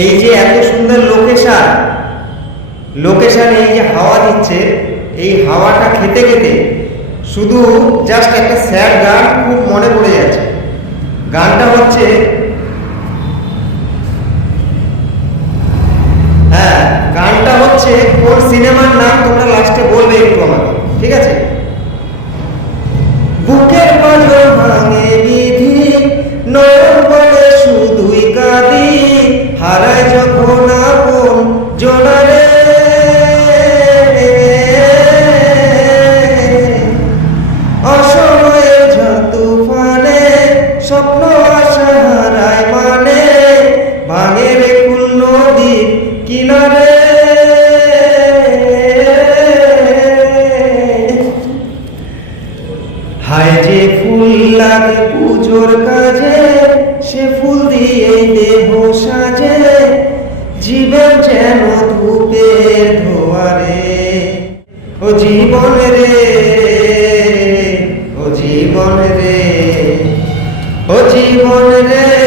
এই যে এত সুন্দর লোকেশন এই যে হাওয়া দিচ্ছে, এই হাওয়াটা খেতে খেতে শুধু জাস্ট একটা স্যাড গান খুব মনে পড়ে যাচ্ছে। গানটা হচ্ছে, হ্যাঁ গানটা হচ্ছে কোন সিনেমার নাম তোমরা লাস্টে বলবে একটু আমাকে, ঠিক আছে? বুকের পাঁজর ভাঙে বিধি, নয়ন বলে শুধুই কাঁদি, হারায় যখন আপন জোড়ারে, অসময়ের ঝড় তুফানে স্বপ্ন আশা হারায় মানে, ভাঙে রে কুল নদীর কিনারে। হায় যে ফুল লাগে পুজোর কাজে, সে ফুল দিয়ে দেহ সাজে, জীবন যেন ধূপের ধোয়ারে। ও জীবন রে, ও জীবন রে, ও জীবন রে।